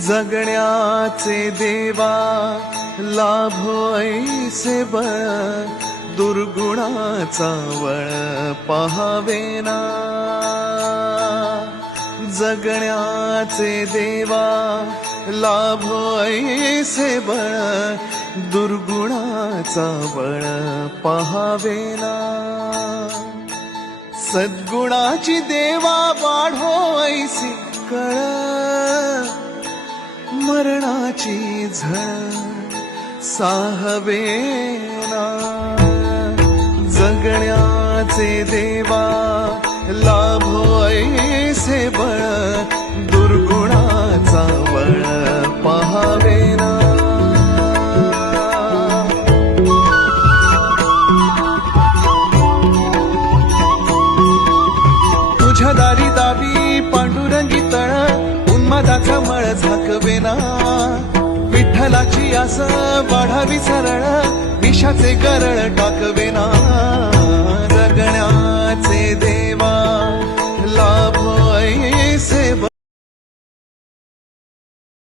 जगण्याचे देवा लाभो ऐसे बळ, दुर्गुणाचा वळ पहावेना. जगण्याचे देवा लाभो ऐसे बळ, दुर्गुणाचा बळ पहावेना. सद्गुणाची देवा वाढो ऐसी कळ, मरणाची झळ साहवेना. जगण्याचे देवा लाभो ऐसे बळ, दुर्गुणाचा बळ पहावेना. तुझ्या दारी दावी पांडुरंगी तळ, उन्मादाचा मळ झाकवेना. विठ्ठलाची आस वाढावी सरळ, विषाचे गरळ टाकवेना.